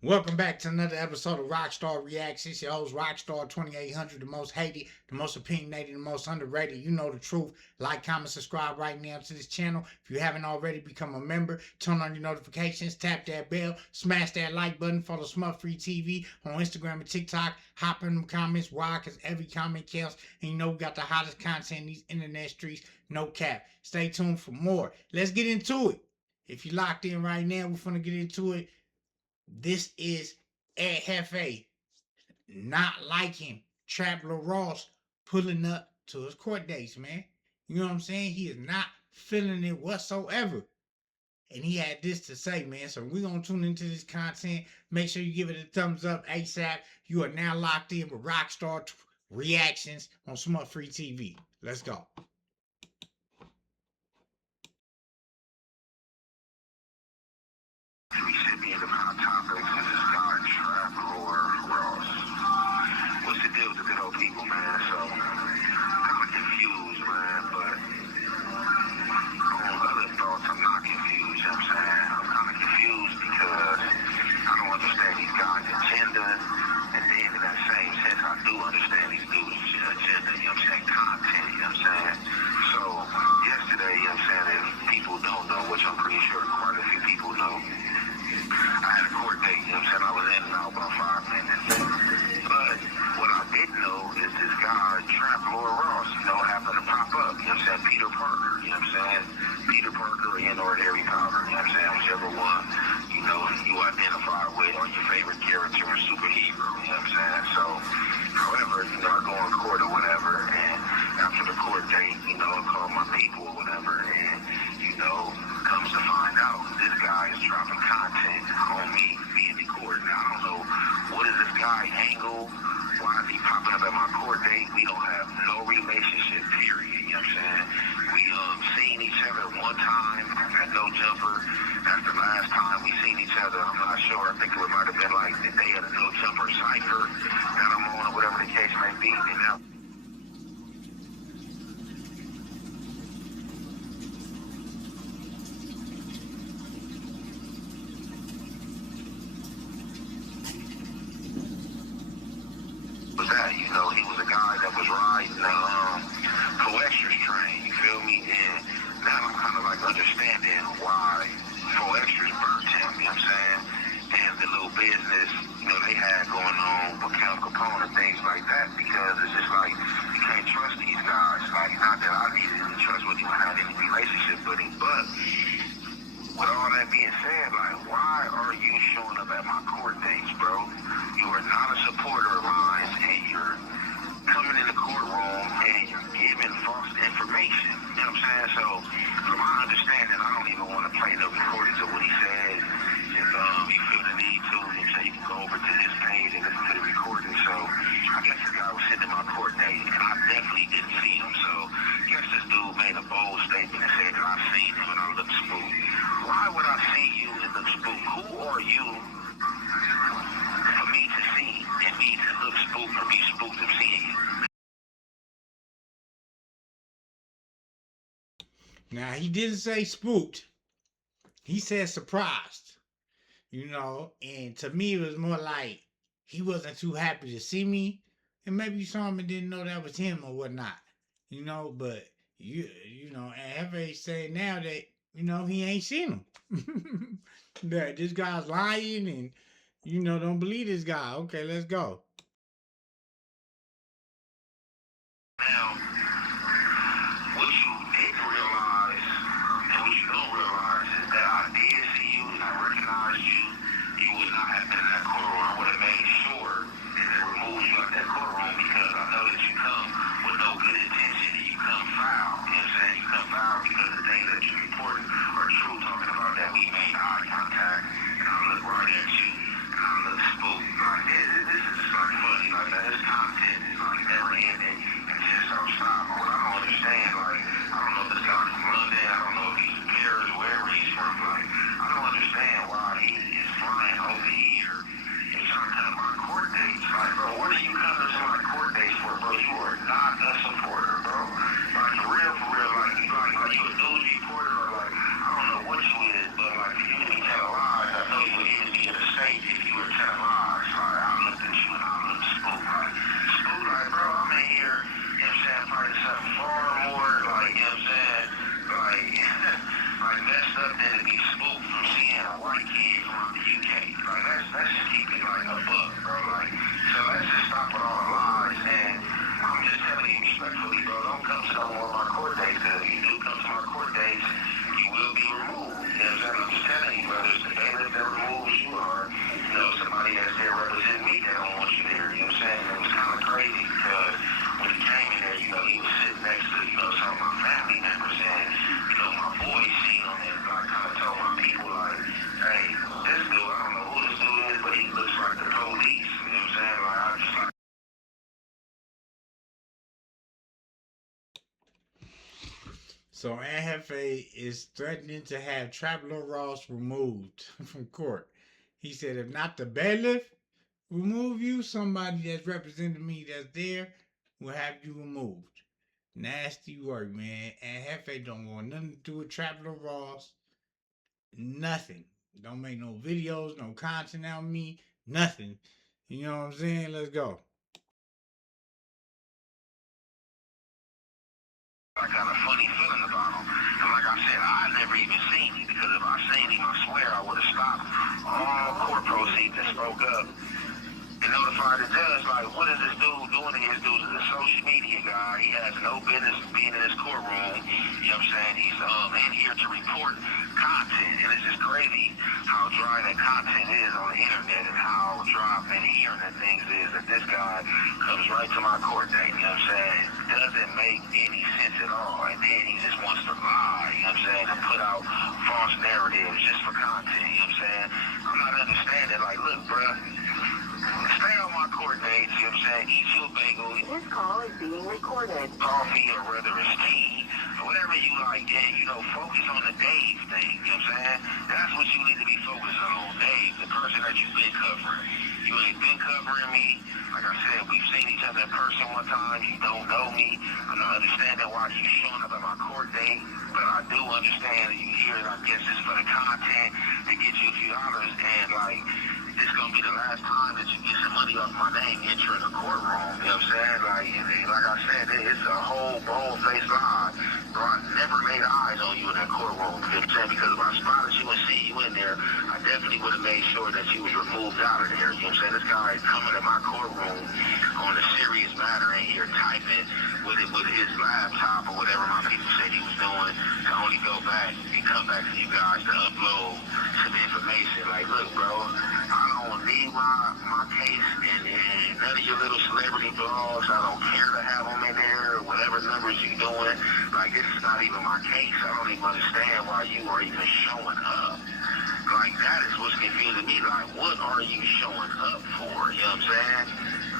Welcome back to another episode of Rockstar Reacts. It's your host, Rockstar 2800, the most hated, the most opinionated, the most underrated. You know the truth. Like, comment, subscribe right now to this channel. If you haven't already, become a member. Turn on your notifications, tap that bell, smash that like button, follow Smut Free TV on Instagram and TikTok. Hop in the comments. Why? Because every comment counts. And you know we got the hottest content in these internet streets. No cap. Stay tuned for more. Let's get into it. If you locked in right now, we're going to get into it. This is Ant Jefe not liking Trap Lil Ross pulling up to his court dates, man. You know what I'm saying? He is not feeling it whatsoever. And he had this to say, man. So we're going to tune into this content. Make sure you give it a thumbs up ASAP. You are now locked in with Rockstar Reactions on Smut Free TV. Let's go. Recipient of hot topics is this guy, Trap Ross. What's the deal with the good old people, man? So, kind of confused, man, but on other thoughts, I'm not confused, you know what I'm saying? I'm kind of confused because I don't understand these guys' agenda, and then in that same sense, I do understand these dudes' agenda, you know what I'm saying? Content, you know what I'm saying? So, yesterday, you know what I'm saying, if people don't know, which I'm pretty sure quite a few people know, I had a court date, you know what I'm saying? I was in and out about 5 minutes. But what I didn't know is this guy, Trap Lil Ross, you know, happened to pop up, you know what I'm saying? Peter Parker, you know what I'm saying? Peter Parker and or Harry Potter, you know what I'm saying? Whichever one, you know, you identify with or your favorite character or superhero, you know what I'm saying? So, however, you know, I go on court or whatever, and after the court date, you know, I call my people or whatever, and, you know, comes to find out this guy is dropping content on me being in court. Now, I don't know, what is this guy angle? Why is he popping up at my court date? We don't have no relationship, period, you know what I'm saying? We seen each other one time at No Jumper. That's the last time we seen each other. I'm not sure. I think it might have been like the day of the No Jumper cipher that I'm on or whatever the case may be. And now was that, you know, he was a guy that was riding the co-extras train, you feel me? And now I'm kind of like understanding why co-extras burnt him, you know what I'm saying? And the little business, you know, they had going on with Count Capone and things like that, because it's just like, you can't trust these guys. Like, not that I needed to trust with him, I had any relationship with him, but with all that being said, like, why are you showing up at my court dates, bro? You are not a supporter of mine, and you're coming in the courtroom and you're giving false information. You know what I'm saying? So, from my understanding, I don't even want to play the recordings of what he said. If you feel the need to, you can go over to his page and listen to the recording. So, I guess this guy was sitting in my court date, and I definitely didn't see him. So, I guess this dude made a bold statement and said that I seen him and I looked spooked. Why would I see you and look spooked? Who are you for me to see and me to look spooked or be spooked of seeing you? Now, he didn't say spooked. He said surprised. You know, and to me, it was more like he wasn't too happy to see me. And maybe you saw him and didn't know that was him or whatnot. You know, but you know, and Hefe saying now that, you know, he ain't seen him. That this guy's lying and, you know, don't believe this guy. Okay, let's go. Now, what you didn't realize and what you don't realize is that I did see you and I recognized you. You would not have been in that courtroom. I would have made sure that they removed you out that courtroom, because I know that you come with no good intention and you come foul. You know what I'm saying? You come foul because the things that you report are true, talking about that we made eye contact and I look right at you and I look spooked. Like, this is just like funny. Like, this content is like never ending and just don't stop. What I don't understand, like, I don't know if this guy from London, I don't know if he's from Paris, wherever he's from, like, I don't understand why he is flying over here So Ant Jefe is threatening to have Traveler Ross removed from court. He said, if not the bailiff remove you, somebody that's representing me that's there will have you removed. Nasty work, man. And Jefe don't want nothing to do with Traveler Ross. Nothing. Don't make no videos, no content on me. Nothing. You know what I'm saying? Let's go. I got a funny feeling about him. And like I said, I never even seen him because if I seen him, I swear I would have stopped all court proceedings and spoke up and notified the judge, like, what is this dude doing? This dude is a social media guy. He has no business being in this courtroom. You know what I'm saying? He's in here to report content. And it's just crazy how dry that content is on the internet and how dry and hearing that things is that this guy comes right to my court date, you know what I'm saying? Doesn't make any sense at all. And then he just wants to lie, you know what I'm saying, and put out false narratives just for content, you know what I'm saying? I'm not understanding, like, look, bruh, stay on my court dates, you know what I'm saying? Eat you a bagel. This call is being recorded. Coffee or whether it's tea, or whatever you like, then, you know, focus on the Dave thing, you know what I'm saying? That's what you need to be focused on, Dave, the person that you've been covering. You ain't been covering me. Like I said, we've seen each other in person one time. You don't know me. I'm not understanding why you showing up at my court date, but I do understand that you hear it, I guess it's for the content, to get you a few dollars, and, like, this gonna be the last time that you get some money off my name entering the courtroom. You know what I'm saying? Like I said, it's a whole bold-faced lie. Bro, I never laid eyes on you in that courtroom. You know what I'm saying? Because if I spotted you and see you in there, I definitely would have made sure that you was removed out of there. You know what I'm saying? This guy is coming to my courtroom on a serious matter in here, typing with his laptop or whatever my people said he was doing, to only go back and come back to you guys to upload some information. Like, look, bro, I don't need my case and none of your little celebrity blogs. I don't care to have them in there, whatever numbers you doing. Like, this is not even my case. I don't even understand why you are even showing up. Like, that is what's confusing me. Like, what are you showing up for? You know what I'm saying?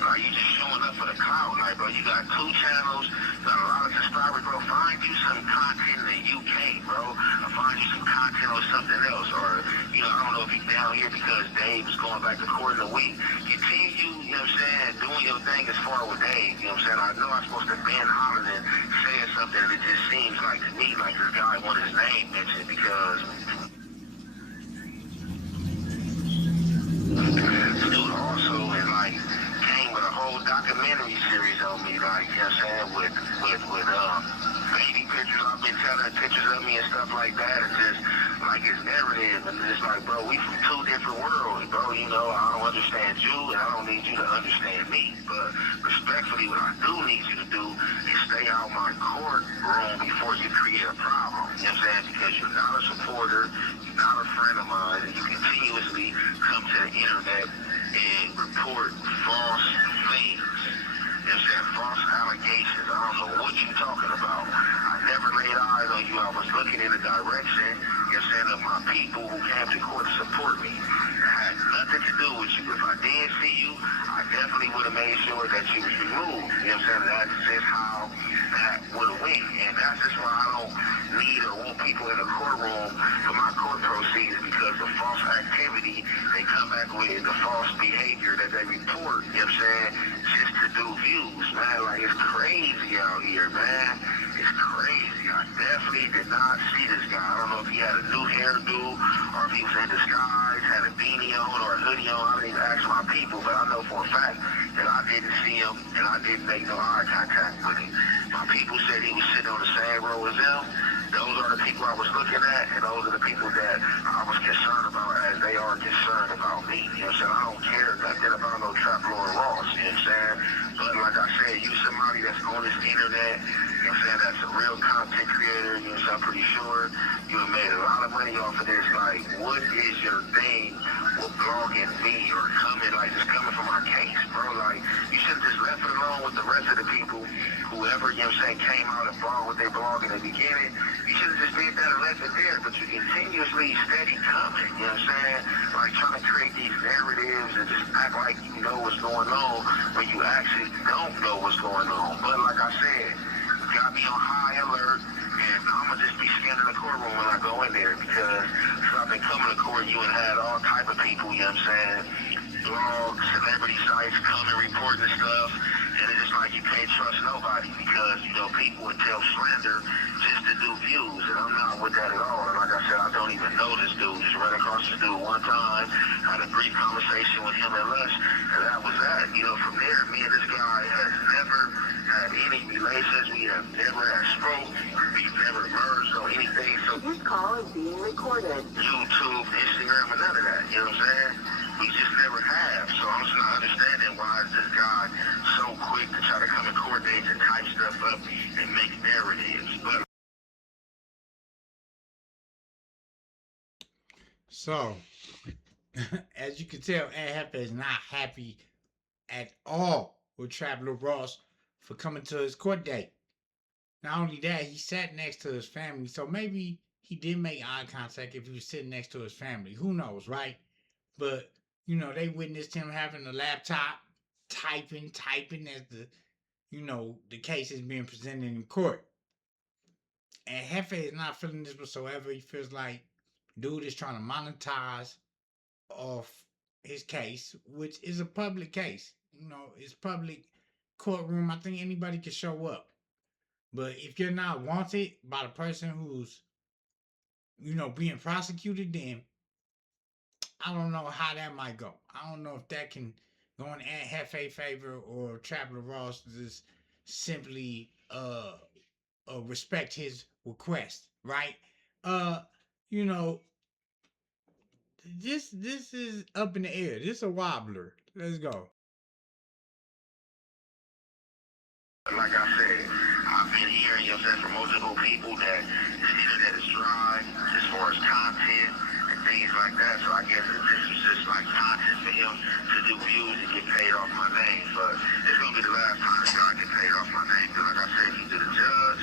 Like, you just showing up for the clout. Like, bro, you got 2 channels, got a lot of subscribers, bro. Find you some content in the UK, bro. Or find you some content on something else. Or, you know, I don't know if you're down here because Dave is going back to court in a week. Continue, you know what I'm saying, doing your thing as far with Dave. You know what I'm saying? I know I'm supposed to be hollering, saying something, and it just seems like to me like this guy wanted his name mentioned because dude also is like came with a whole documentary series on me, like, you know what I'm saying, with baby pictures. I've been telling pictures of me and stuff like that, and just like his narrative, and it's like, bro, we from 2 different worlds, bro. You know, I don't understand you, and I don't need you to understand me. But respectfully, what I do need you to do is stay out my courtroom before you create a problem. You know what I'm saying? Because you're not a supporter, you're not a friend of mine, and you continuously come to the internet and report false things. You know what I'm saying? False allegations. I don't know what you're talking about. I never laid eyes on you. I was looking in the direction, you know what I'm saying, of my people who came to court to support me. It had nothing to do with you. If I did see you, I definitely would have made sure that you was removed. You know what I'm saying? That's just how that would have went. And that's just why I don't need or want people in the courtroom for my court proceedings, because the false activity they come back with, the false behavior that they report, you know what I'm saying, just to do views, man. Like, it's crazy out here, man. It's crazy. I definitely did not see this guy. I don't know if he had a new hairdo or if he was in disguise, had a beanie on or a hoodie on. I didn't even ask my people, but I know for a fact that I didn't see him and I didn't make no eye contact with him. My people said he was sitting on the same row as them. Those are the people I was looking at, and those are the people that I was concerned about as they are concerned about me. You know what I'm saying? I don't care nothing about no Trap Lord Ross, you know what I'm saying? But like I said, you somebody that's on this internet, you know what I'm saying, that's a real content creator, you know what I'm saying? I'm pretty sure you have made a lot of money off of this. Like, what is your thing with blogging me or just coming from my case, bro? Like, you should have just left it alone with the rest of the people, whoever, you know what I'm saying, came out and blogged what they blogged in the beginning. You should have just did that and left it there, but you continuously steady coming, you know what I'm saying? Like, trying to create these narratives and just act like you know what's going on when you actually don't know what's going on. But like I said, got me on high alert, and And I'ma just be scanning the courtroom when I go in there because I've been coming to court, you and had all type of people, you know what I'm saying? Blogs, celebrity sites coming, reporting stuff. And it's just like you can't trust nobody because, people would tell slander just to do views. And I'm not with that at all. And like I said, I don't even know this dude. Just ran across this dude one time, had a brief conversation with him and Lush, and that was that. From there, me and this guy has never had any relations. We have never had stroke. We've never merged or anything. So this call is being recorded. YouTube, Instagram, and none of that. You know what I'm saying? We just never have. So I'm just not understanding why is this guy so quick to try to come in court dates and type stuff up and make narratives. But So, as you can tell, Ant Jefe is not happy at all with Traveler Ross for coming to his court date. Not only that, he sat next to his family, so maybe he did make eye contact if he was sitting next to his family. Who knows, right? But they witnessed him having a laptop, typing as the case is being presented in court. And Jefe is not feeling this whatsoever. He feels like dude is trying to monetize off his case, which is a public case. It's public courtroom. I think anybody can show up. But if you're not wanted by the person who's, being prosecuted, then I don't know how that might go. I don't know if that can go in Ant Jefe favor or Traveler Ross just simply respect his request, right? Uh, you know, this is up in the air. This is a wobbler. Let's go. like I said, I've been hearing from multiple people that the internet is dry as far as content and things like that. So I guess this is just like content for him to do views and get paid off my name. But it's gonna be the last time this guy get paid off my name. Because like I said, he's the judge.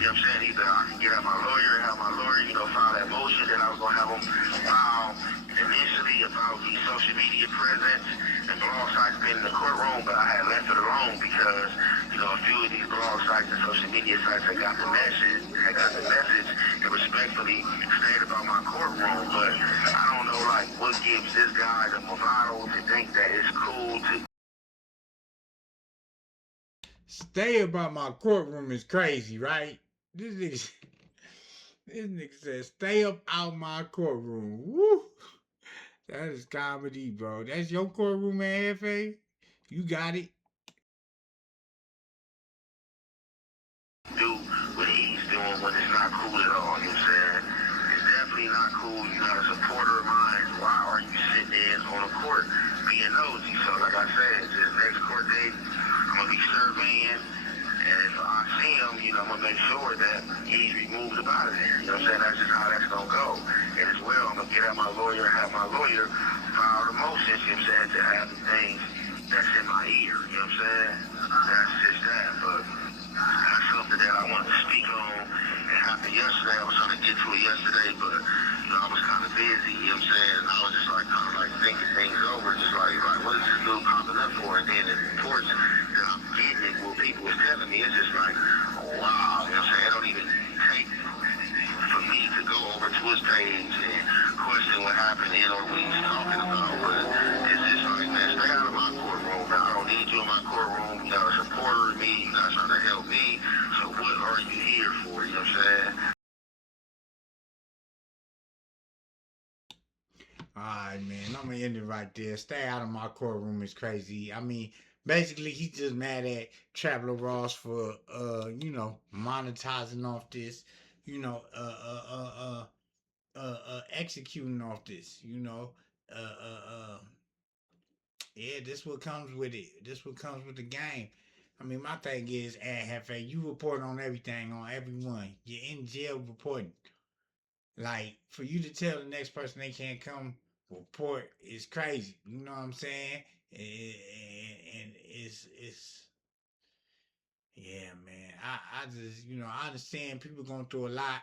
You know what I'm saying? Either I can get out my lawyer and have my lawyer, file that motion. Then I was gonna have him file initially about the social media presence and blog sites being in the courtroom, but I had left it alone because a few of these blog sites and social media sites I got the message and respectfully stated about my courtroom, but I don't know what gives this guy the bravado to think that it's cool to Stay about my courtroom is crazy, right? This nigga said, stay up out my courtroom. Woo! That is comedy, bro. That's your courtroom, man, Jefe. You got it. do what he's doing when it's not cool at all, you know what I'm saying? It's definitely not cool. You're not a supporter of mine. Why are you sitting in on a court being nosy? So like I said, this next court date, I'm going to be surveying. And if I see him, I'm going to make sure that he's removed up out of there. You know what I'm saying? That's just how that's going to go. And as well, I'm going to get at my lawyer and have my lawyer file the motions, you know what I'm saying, to have the things that's in my ear. You know what I'm saying? That's just that. But that's something that I wanted to speak on. It happened yesterday. I was trying to get to it yesterday, but, I was kind of busy, you know what I'm saying? And I was just kind of thinking things over, just like what is this dude popping up for? And then the reports that I'm getting, what people was telling me, it's just like, oh, wow, you know what I'm saying? It don't even take for me to go over to his page and question what happened in or what he's talking about. But it's just like, man, stay out of my courtroom. Now, I don't need you in my courtroom. You're not a supporter of me. You're not trying to help me. So what are you here for? You know what I'm saying? Alright, man. I'm gonna end it right there. Stay out of my courtroom is crazy. I mean, basically, he's just mad at Traveler Ross for, monetizing off this, you know, executing off this, uh, uh, uh, yeah, this what comes with it. This what comes with the game. I mean, my thing is, Jefe, you report on everything, on everyone. You're in jail reporting. Like, for you to tell the next person they can't come report is crazy. You know what I'm saying? And it's yeah, man. I just I understand people going through a lot,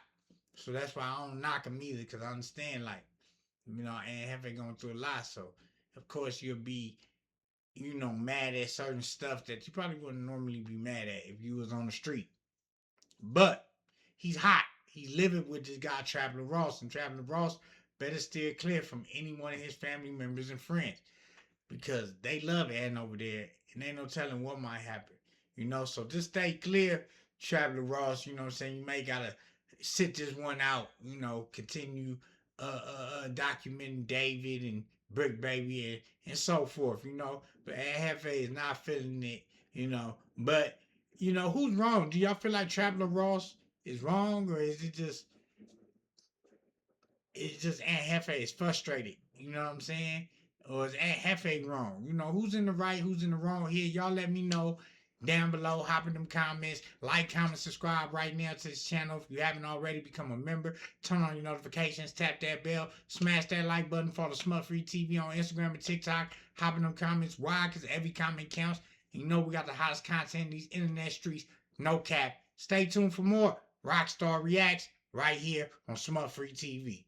so that's why I don't knock them either, because I understand and Jefe going through a lot, so of course you'll be mad at certain stuff that you probably wouldn't normally be mad at if you was on the street. But he's hot. He's living with this guy Traveler Ross, and Traveler Ross better steer clear from any one of his family members and friends because they love Ant over there, and ain't no telling what might happen. So just stay clear, Traveler Ross. You know what I'm saying? You may gotta sit this one out. Continue documenting David and Brick Baby and so forth. But Ant Jefe is not feeling it. But who's wrong? Do y'all feel like Traveler Ross is wrong, or is it just Ant Jefe is frustrated? You know what I'm saying? Or is Ant Jefe wrong? Who's in the right, who's in the wrong here? Y'all let me know down below. Hop in them comments. Like, comment, subscribe right now to this channel. If you haven't already, become a member. Turn on your notifications. Tap that bell. Smash that like button. Follow Smut Free TV on Instagram and TikTok. Hop in them comments. Why? Because every comment counts. And we got the hottest content in these internet streets. No cap. Stay tuned for more Rockstar Reacts right here on Smut Free TV.